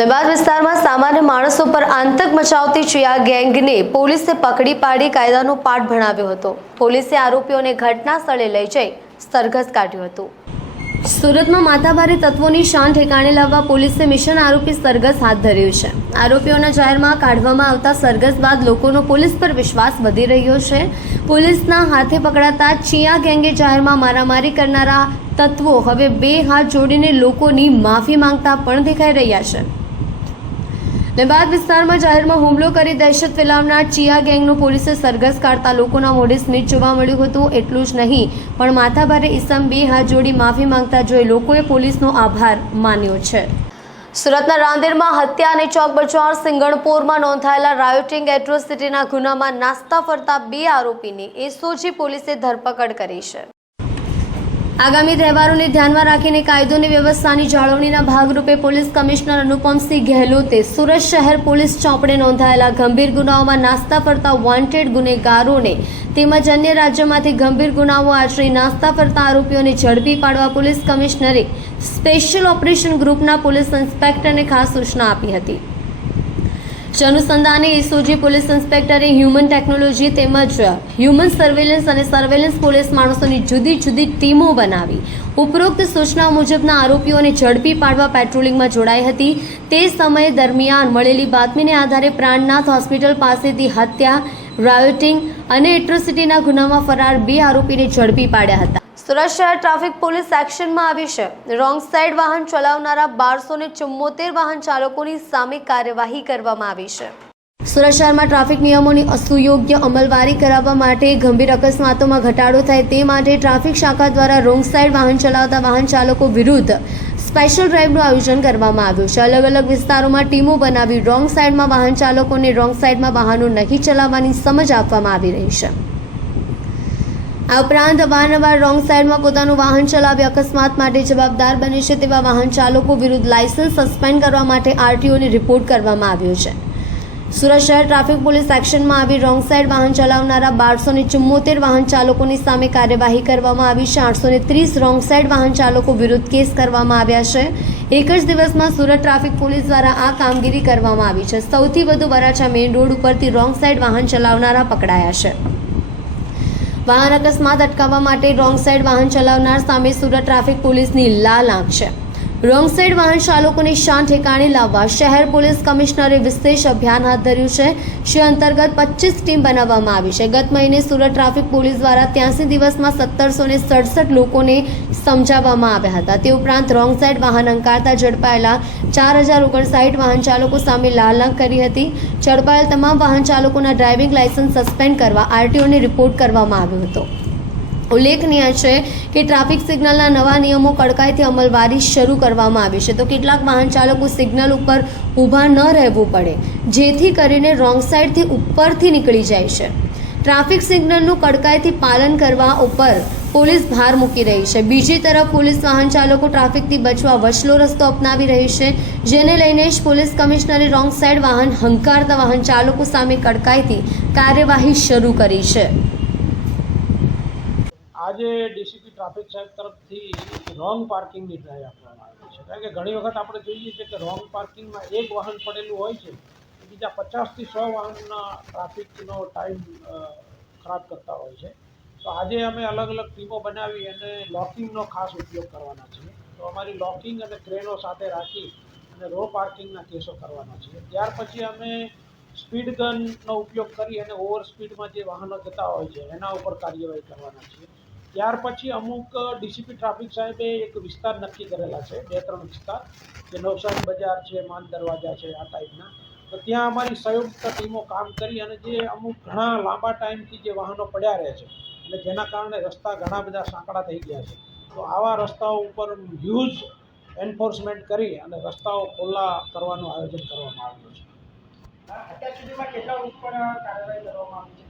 લબાદ વિસ્તારમાં સામાન્ય માણસો પર આતંક મચાવતી ચિયા ગેંગને પોલીસે પકડી પાડી કાયદાનો પાઠ ભણાવ્યો હતો। પોલીસે આરોપીઓને ઘટના સ્થળે લઈ જઈ સરઘસ કાઢ્યું હતું। સુરતમાં માથાભારે તત્વોની શાન ઠેકાણે લાવવા પોલીસે મિશન આરોપી સરઘસ હાથ ધર્યું છે। આરોપીઓના જાહેરમાં કાઢવામાં આવતા સરઘસ બાદ લોકોનો પોલીસ પર વિશ્વાસ વધી રહ્યો છે। પોલીસના હાથે પકડાતા ચિયા ગેંગે જાહેરમાં મારામારી કરનારા તત્વો હવે બે હાથ જોડીને લોકોની માફી માંગતા પણ દેખાઈ રહ્યા છે। લબાદ વિસ્તારમાં જાહેરમાં હુમલો કરી દહેશત ફેલાવનાર ચિયા ગેંગનો પોલીસે સરઘસ કાઢતા લોકોના મોઢે સ્મિત જોવા મળ્યું હતું। એટલું જ નહીં પણ માથાભારે ઈસમ બે હાથ જોડી માફી માંગતા જોઈ લોકોએ પોલીસનો આભાર માન્યો છે। સુરતના રાંદેરમાં હત્યા અને ચોક બજાર સિંગણપોરમાં નોંધાયેલા રાયોટિંગ એટ્રોસિટીના ગુનામાં નાસ્તા ફરતા બે આરોપીની એસઓજી પોલીસે ધરપકડ કરી છે। આગામી તહેવારોને ધ્યાનમાં રાખીને કાયદો અને વ્યવસ્થાની જાળવણીના ભાગરૂપે પોલીસ કમિશનર અનુપમસિંહ ગહેલોતે સુરત શહેર પોલીસ ચોપડે નોંધાયેલા ગંભીર ગુનાઓમાં નાસ્તા ફરતા વોન્ટેડ ગુનેગારોને તેમજ અન્ય રાજ્યોમાંથી ગંભીર ગુનાઓ આચરી નાસ્તા ફરતા આરોપીઓને ઝડપી પાડવા પોલીસ કમિશનરે સ્પેશિયલ ઓપરેશન ગ્રુપના પોલીસ ઇન્સ્પેક્ટરને ખાસ સૂચના આપી હતી। જે અનુસંધાને એસઓજી પોલીસ ઇન્સ્પેક્ટરે હ્યુમન ટેકનોલોજી તેમજ હ્યુમન સર્વેલન્સ અને સર્વેલન્સ પોલીસ માણસોની જુદી જુદી ટીમો બનાવી ઉપરોક્ત સૂચના મુજબના આરોપીઓને ઝડપી પાડવા પેટ્રોલિંગમાં જોડાઈ હતી। તે સમય દરમિયાન મળેલી બાતમીને આધારે પ્રાણનાથ હોસ્પિટલ પાસેથી હત્યા, રાયોટિંગ અને એટ્રોસિટીના ગુનામાં ફરાર બે આરોપીને ઝડપી પાડ્યા હતા। સુરત શહેર ટ્રાફિક પોલીસ એક્શનમાં આવી છે। રોંગ સાઇડ વાહન ચલાવનારા 1274 વાહન ચાલકોની સામે કાર્યવાહી કરવામાં આવી છે। સુરત શહેરમાં ટ્રાફિક નિયમોની સુયોગ્ય અમલવારી કરાવવા માટે ગંભીર અકસ્માતોમાં ઘટાડો થાય તે માટે ટ્રાફિક શાખા દ્વારા રોંગ સાઇડ વાહન ચલાવતા વાહન ચાલકો વિરુદ્ધ સ્પેશિયલ ડ્રાઇવનું આયોજન કરવામાં આવ્યું છે। અલગ અલગ વિસ્તારોમાં ટીમો બનાવી રોંગ સાઇડમાં વાહન ચાલકોને રોંગ સાઇડમાં વાહનો નહીં ચલાવવાની સમજ આપવામાં આવી રહી છે। આ ઉપરાંત અવારનવાર રોંગ સાઇડમાં પોતાનું વાહન ચલાવી અકસ્માત માટે જવાબદાર બને છે તેવા વાહન ચાલકો વિરુદ્ધ લાયસન્સ સસ્પેન્ડ કરવા માટે આરટીઓને રિપોર્ટ કરવામાં આવ્યો છે। સુરત શહેર ટ્રાફિક પોલીસ એક્શનમાં આવી રોંગ સાઇડ વાહન ચલાવનારા 1274 વાહન ચાલકોની સામે કાર્યવાહી કરવામાં આવી છે। 830 રોંગ સાઇડ વાહન ચાલકો વિરુદ્ધ કેસ કરવામાં આવ્યા છે। એક જ દિવસમાં સુરત ટ્રાફિક પોલીસ દ્વારા આ કામગીરી કરવામાં આવી છે। સૌથી વધુ વરાછા મેઇન રોડ ઉપરથી રોંગ સાઇડ વાહન ચલાવનારા પકડાયા છે। વાહન અકસ્માત અટકાવવા માટે રોંગ સાઇડ વાહન ચલાવનાર સામે સુરત ટ્રાફિક પોલીસની લાલ આંખ છે। રોંગ સાઇડ વાહન ચાલકોની શાન ઠેકાણે લાવવા શહેર પોલીસ કમિશનરે વિશેષ અભિયાન હાથ ધર્યું છે। જે અંતર્ગત 25 ટીમ બનાવવામાં આવી છે। ગત મહિને સુરત ટ્રાફિક પોલીસ દ્વારા 83 દિવસમાં 1767 લોકોને સમજાવવામાં આવ્યા હતા। તે ઉપરાંત રોંગ સાઇડ વાહન અંકારતા ઝડપાયેલા 4059 વાહન ચાલકો સામે લાલ આંખ કરી હતી। ઝડપાયેલ તમામ વાહન ચાલકોના ડ્રાઇવિંગ લાયસન્સ સસ્પેન્ડ કરવા આરટીઓને રિપોર્ટ કરવામાં આવ્યો હતો। ઉલ્લેખનીય છે કે ટ્રાફિક સિગ્નલના નવા નિયમો કડકાઈથી અમલવારી શરૂ કરવામાં આવી છે તો કેટલાક વાહન ચાલકો સિગ્નલ ઉપર ઊભા ન રહેવું પડે જેથી કરીને રોંગ સાઇડથી ઉપરથી નીકળી જાય છે। ટ્રાફિક સિગ્નલનું કડકાઈથી પાલન કરવા ઉપર પોલીસ ભાર મૂકી રહી છે। બીજી તરફ પોલીસ વાહન ચાલકો ટ્રાફિકથી બચવા વચલો રસ્તો અપનાવી રહી છે જેને લઈને જ પોલીસ કમિશનરે રોંગ સાઇડ વાહન હંકારતા વાહન ચાલકો સામે કડકાઈથી કાર્યવાહી શરૂ કરી છે। આજે ડીસીપી ટ્રાફિક સાહેબ તરફથી રોંગ પાર્કિંગની ડ્રાઈવ આપવામાં આવી છે। કારણ કે ઘણી વખત આપણે જોઈએ છીએ કે રોંગ પાર્કિંગમાં એક વાહન પડેલું હોય છે બીજા 50થી 100 વાહનના ટ્રાફિકનો ટાઈમ ખરાબ કરતા હોય છે। તો આજે અમે અલગ અલગ ટીમો બનાવી અને લોકિંગનો ખાસ ઉપયોગ કરવાના છીએ। તો અમારી લોકિંગ અને ક્રેનો સાથે રાખી અને રો પાર્કિંગના કેસો કરવાના છીએ। ત્યાર પછી અમે સ્પીડ ગનનો ઉપયોગ કરી અને ઓવર સ્પીડમાં જે વાહનો જતા હોય છે એના ઉપર કાર્યવાહી કરવાના છીએ। ત્યાર પછી અમુક ડીસીપી ટ્રાફિક સાહેબે એક વિસ્તાર નક્કી કરેલા છે 2-3 વિસ્તાર જે નવસારી બજાર છે, માન દરવાજા છે, આ ટાઈપના। તો ત્યાં અમારી સંયુક્ત ટીમો કામ કરી અને જે અમુક ઘણા લાંબા ટાઈમથી જે વાહનો પડ્યા રહે છે અને જેના કારણે રસ્તા ઘણા બધા સાંકડા થઈ ગયા છે તો આવા રસ્તાઓ ઉપર હ્યુજ એન્ફોર્સમેન્ટ કરી અને રસ્તાઓ ખુલ્લા કરવાનું આયોજન કરવામાં આવ્યું છે। અત્યાર સુધીમાં કેટલા ઉપર કાર્યવાહી કરવામાં આવી છે?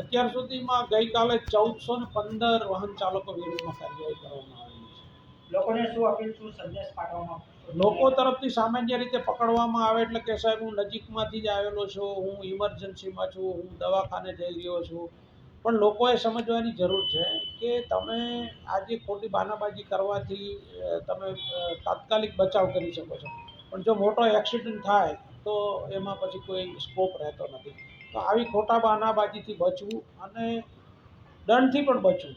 અત્યાર સુધીમાં ગઈકાલે 1415 વાહન ચાલકો વિરુદ્ધમાં કાર્યવાહી કરવામાં આવી છે। લોકોને શું અપીલ, શું સંદેશ પાઠવવામાં આવશે? લોકો તરફથી સામાન્ય રીતે પકડવામાં આવે એટલે કે સાહેબ હું નજીકમાંથી જ આવેલો છું, હું ઇમરજન્સીમાં છું, હું દવાખાને જઈ રહ્યો છું, પણ લોકોએ સમજવાની જરૂર છે કે તમે આજે ખોટી બહાનાબાજી કરવાથી તમે તાત્કાલિક બચાવ કરી શકો છો પણ જો મોટો એક્સિડન્ટ થાય તો એમાં પછી કોઈ સ્કોપ રહેતો નથી. તો આવી ખોટા બહાનાબાજીથી બચવું અને દંડથી પણ બચવું,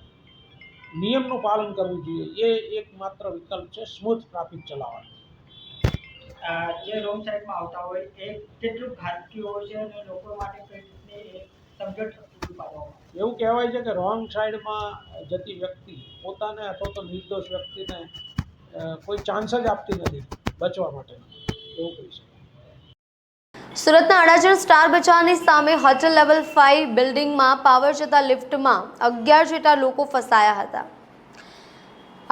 નિયમનું પાલન કરવું જોઈએ, એ એકમાત્ર વિકલ્પ છે સ્મૂથ ટ્રાફિક ચલાવવાનો. જે રોંગ સાઈડમાં આવતા હોય એ કેટલું ઘાતકી હોય છે અને લોકો માટે કઈ રીતની સમજણ પૂરી પાડવામાં આવે? એવું કહેવાય છે કે રોંગ સાઈડમાં જતી વ્યક્તિ પોતાને અથવા તો નિર્દોષ વ્યક્તિને કોઈ ચાન્સ જ આપતી નથી બચવા માટે, એવું કહી શકાય. સુરતના અડાજણ સ્ટાર બજારની સામે હોટેલ લેવલ 5 બિલ્ડિંગમાં પાવર જતા લિફ્ટમાં 11 જેટલા લોકો ફસાયા હતા.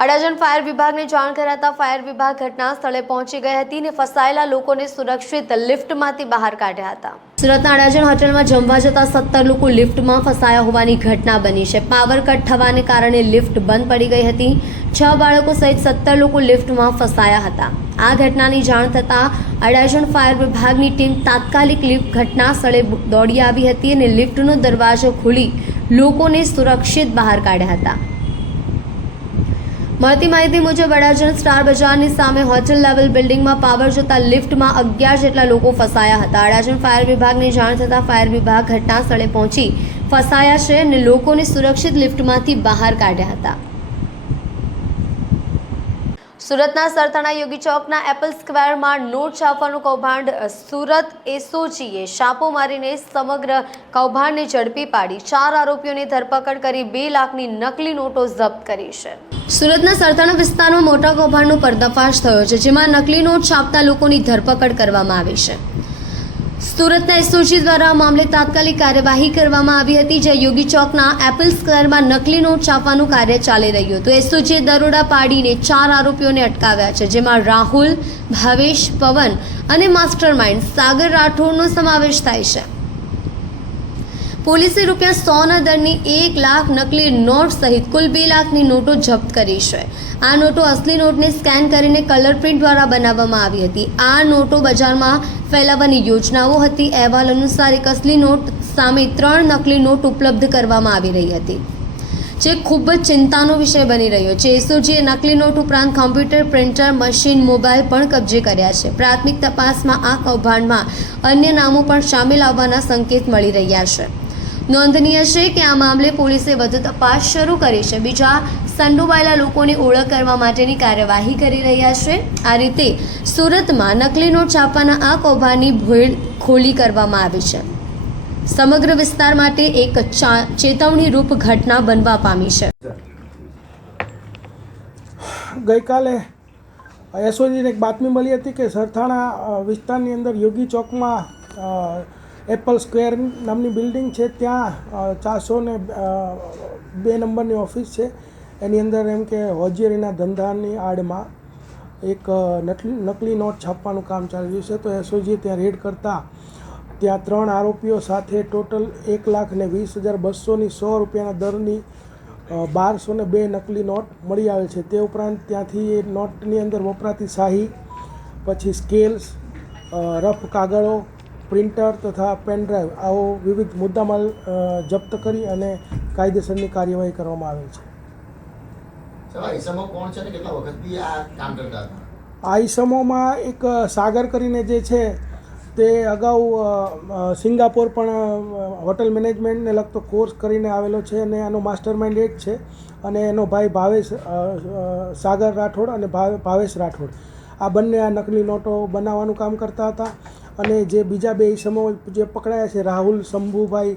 અડાજણ ફાયર વિભાગને જાણ કરાતા ફાયર વિભાગ ઘટના સ્થળે પહોંચી ગઈ હતી અને ફસાયેલા લોકોને સુરક્ષિત લિફ્ટમાંથી બહાર કાઢ્યા હતા. સુરતના અડાજણ હોટેલમાં જમવા જતા 17 લોકો લિફ્ટમાં ફસાયા હોવાની ઘટના બની છે. પાવર કટ થવાને કારણે લિફ્ટ બંધ પડી ગઈ હતી. 6 બાળકો સહિત 17 લોકો લિફ્ટમાં ફસાયા હતા. આ ઘટનાની જાણ થતાં અડાજણ ફાયર વિભાગની ટીમ તાત્કાલિક લિફ્ટ ઘટના સ્થળે દોડી આવી હતી અને લિફ્ટનો દરવાજો ખોલી લોકોને સુરક્ષિત બહાર કાઢ્યા હતા. મળતી માહિતી મુજબ અડાજણ સ્ટાર બજારની સામે હોટેલ લેવલ બિલ્ડિંગમાં પાવર જતા લિફ્ટમાં 11 જેટલા લોકો ફસાયા હતા. અડાજણ ફાયર વિભાગને જાણ થતાં ફાયર વિભાગ ઘટના સ્થળે પહોંચી ફસાયા છે અને લોકોને સુરક્ષિત લિફ્ટમાંથી બહાર કાઢ્યા હતા. સુરતના સરથાણા યોગી ચોકના એપલ સ્ક્વેરમાં નોટ છાપવાનું કૌભાંડ. સુરત એસઓજીએ છાપો મારીને સમગ્ર કૌભાંડને ઝડપી પાડી 4 આરોપીઓની ધરપકડ કરી 2 લાખની નકલી નોટો જપ્ત કરી છે. સુરતના સરથાણા વિસ્તારમાં મોટા કૌભાંડનો પર્દાફાશ થયો છે, જેમાં નકલી નોટ છાપતા લોકોની ધરપકડ કરવામાં આવી છે. સુરતના એસઓજી દ્વારા આ મામલે તાત્કાલિક કાર્યવાહી કરવામાં આવી હતી, જ્યાં યોગી ચોકના એપલ સ્ક્વેરમાં નકલી નોટ છાપવાનું કાર્ય ચાલી રહ્યું હતું. એસઓજીએ દરોડા પાડીને 4 આરોપીઓને અટકાવ્યા છે, જેમાં રાહુલ, ભાવેશ, પવન અને માસ્ટરમાઇન્ડ સાગર રાઠોડનો સમાવેશ થાય છે. પોલીસે ₹100ના દરની 1 લાખ નકલી નોટ સહિત કુલ 2 લાખની નોટો જપ્ત કરી છે. આ નોટો અસલી નોટને સ્કેન કરીને કલર પ્રિન્ટ દ્વારા બનાવવામાં આવી હતી. આ નોટો બજારમાં ફેલાવવાની યોજનાઓ હતી. અહેવાલ અનુસાર એક અસલી નોટ સામે 3 નકલી નોટ ઉપલબ્ધ કરવામાં આવી રહી હતી, જે ખૂબ જ ચિંતાનો વિષય બની રહ્યો છે. એસઓજીએ નકલી નોટ ઉપરાંત કોમ્પ્યુટર, પ્રિન્ટર, મશીન, મોબાઈલ પણ કબજે કર્યા છે. પ્રાથમિક તપાસમાં આ કૌભાંડમાં અન્ય નામો પણ સામેલ આવવાના સંકેત મળી રહ્યા છે. નોંધનીય છે કે આ મામલે પોલીસે વધુ તપાસ શરૂ કરી છે. બીજા સંડોવાયેલા લોકોની ઓળખ કરવા માટેની કાર્યવાહી કરી રહ્યા છે. આ રીતે સુરતમાં નકલી નોટ છાપવાના આ કૌભાંડની ભીડ ખોલી કરવામાં આવી છે. સમગ્ર વિસ્તાર માટે એક ચેતવણીરૂપ ઘટના બનવા પામી છે. ગઈકાલે એસઓજીને એક બાતમી મળી હતી કે સરથાણા વિસ્તારની અંદર યોગી ચોકમાં એપલ સ્ક્વેર નામની બિલ્ડિંગ છે, ત્યાં 402 નંબરની ઓફિસ છે. એની અંદર એમ કે હોજીરીના ધંધાની આડમાં એક નકલી નોટ છાપવાનું કામ ચાલી રહ્યું છે. તો એસઓજીએ ત્યાં રેડ કરતાં ત્યાં 3 આરોપીઓ સાથે ટોટલ 1,20,200ની ₹100 દરની 1202 નકલી નોટ મળી આવે છે. તે ઉપરાંત ત્યાંથી એ નોટની અંદર વપરાતી શાહી, પછી સ્કેલ્સ, રફ કાગળો, પ્રિન્ટર તથા પેનડ્રાઈવ આવો વિવિધ મુદ્દામાલ જપ્ત કરી અને કાયદેસરની કાર્યવાહી કરવામાં આવેલ છે. આ ઈસમોમાં એક સાગર કરીને જે છે તે અગાઉ સિંગાપોર પણ હોટલ મેનેજમેન્ટને લગતો કોર્સ કરીને આવેલો છે અને એનો માસ્ટર માઇન્ડ એ જ છે. અને એનો ભાઈ ભાવેશ સાગર રાઠોડ અને ભાવેશ રાઠોડ આ બંને આ નકલી નોટો બનાવવાનું કામ કરતા હતા. અને જે બીજા 2 ઈસમો જે પકડાયા છે, રાહુલ શંભુભાઈ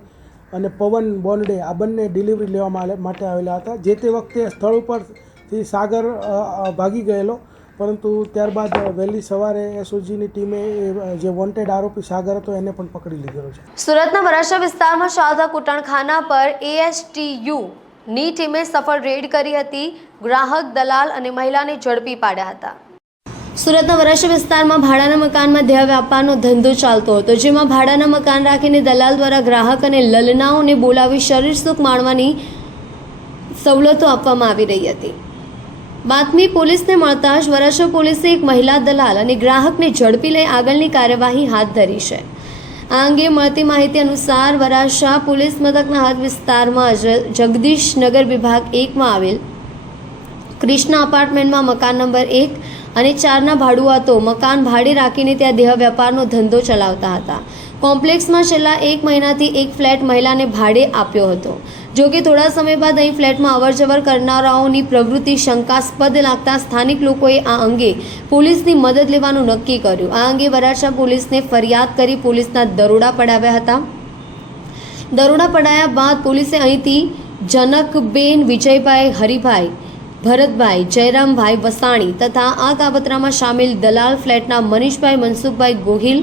અને પવન બોન્ડે, આ બંને ડિલિવરી લેવા માટે આવેલા હતા. જે તે વખતે સ્થળ ઉપરથી સાગર ભાગી ગયેલો, પરંતુ ત્યારબાદ વહેલી સવારે એસઓજીની ટીમે જે વોન્ટેડ આરોપી સાગર હતો એને પણ પકડી લીધેલો છે. સુરતના વરાછા વિસ્તારમાં શારદા કૂટણખાના પર ASTU ની ટીમે સફળ રેડ કરી હતી. ગ્રાહક, દલાલ અને મહિલાને ઝડપી પાડ્યા હતા. સુરતના વરાછા વિસ્તારમાં ભાડાના મકાનમાં દેહ વ્યાપારનો ધંધો ચાલતો હતો, જેમાં ભાડાના મકાન રાખીને દલાલ દ્વારા ગ્રાહક અને લલનાઓને બોલાવી શરીર સુખ માણવાની સવલતો આપવામાં આવી રહી હતી. બાતમી પોલીસને મળતા જ વરાછા પોલીસે એક મહિલા દલાલ અને ગ્રાહકને ઝડપી લઈ આગળની કાર્યવાહી હાથ ધરી છે. આ અંગે મળતી માહિતી અનુસાર વરાછા પોલીસ મથકના હદ વિસ્તારમાં જગદીશ નગર વિભાગ 1માં આવેલ કૃષ્ણા અપાર્ટમેન્ટમાં મકાન નંબર 1 અને 4ના ભાડુઆતો મકાન ભાડે રાખીને ત્યાં દેહ વ્યાપારનો ધંધો ચલાવતા હતા. કોમ્પ્લેક્સમાં છેલ્લા 1 મહિનાથી એક ફ્લેટ મહિલાને ભાડે આપ્યો હતો. જો કે થોડા સમય બાદ અહીં ફ્લેટમાં અવરજવર કરનારાઓની પ્રવૃત્તિ શંકાસ્પદ લાગતા સ્થાનિક લોકોએ આ અંગે પોલીસની મદદ લેવાનું નક્કી કર્યું. આ અંગે વરાછા પોલીસને ફરિયાદ કરી પોલીસના દરોડા પડાવ્યા હતા. દરોડા પડાયા બાદ પોલીસે અહીંથી જનકબેન વિજયભાઈ, હરિભાઈ, ભરતભાઈ, જયરામભાઈ વસાણી તથા આ કાવતરામાં સામેલ દલાલ ફ્લેટના મનીષભાઈ, મનસુખભાઈ ગોહિલ,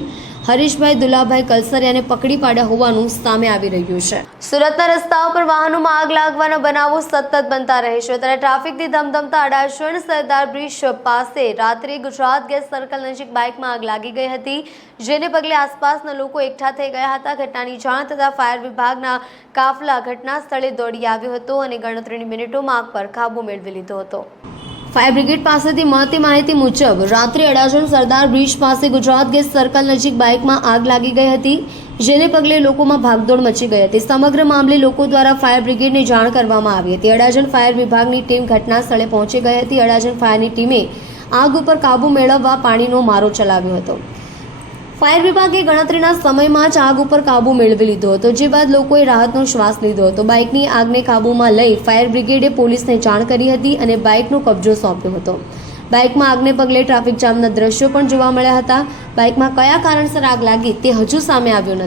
હરીશભાઈ, દુલાભાઈ કલસરિયાને પકડી પાડ્યા હોવાનું સામે આવી રહ્યું છે. સુરતના રસ્તાઓ પર વાહનોમાં આગ લાગવાના બનાવો સતત બનતા રહે છે. ત્યારે ટ્રાફિકથી ધમધમતા અડાજણ સરદાર બ્રિજ પાસે રાત્રે ગુજરાત ગેસ સર્કલ નજીક બાઇકમાં આગ લાગી ગઈ હતી, જેને પગલે આસપાસના લોકો એકઠા થઈ ગયા હતા. ઘટનાની જાણ થતાં ફાયર વિભાગના કાફલા ઘટના સ્થળે દોડી આવ્યો હતો અને ગણતરીની મિનિટોમાં આગ પર કાબુ મેળવી લીધો હતો. ફાયર બ્રિગેડ પાસેથી મળતી માહિતી મુજબ રાત્રે અડાજણ સરદાર બ્રિજ પાસે ગુજરાત ગેસ સર્કલ નજીક બાઇકમાં આગ લાગી ગઈ હતી, જેને પગલે લોકોમાં ભાગદોડ મચી ગઈ હતી. સમગ્ર મામલે લોકો દ્વારા ફાયર બ્રિગેડને જાણ કરવામાં આવી હતી. અડાજણ ફાયર વિભાગની ટીમ ઘટના સ્થળે પહોંચી ગઈ હતી. અડાજણ ફાયરની ટીમે આગ ઉપર કાબુ મેળવવા પાણીનો મારો ચલાવ્યો હતો. ફાયર વિભાગે ગણતરીના સમયમાં જ આગ ઉપર કાબુ મેળવી લીધો હતો, જે બાદ લોકોએ રાહતનો શ્વાસ લીધો હતો. બાઇકની આગને કાબૂમાં લઈ ફાયર બ્રિગેડે પોલીસને જાણ કરી હતી અને બાઇકનો કબજો સોંપ્યો હતો. બાઇકમાં આગને પગલે ટ્રાફિક જામના દ્રશ્યો પણ જોવા મળ્યા હતા. બાઇકમાં કયા કારણસર આગ લાગી તે હજુ સામે આવ્યું નથી.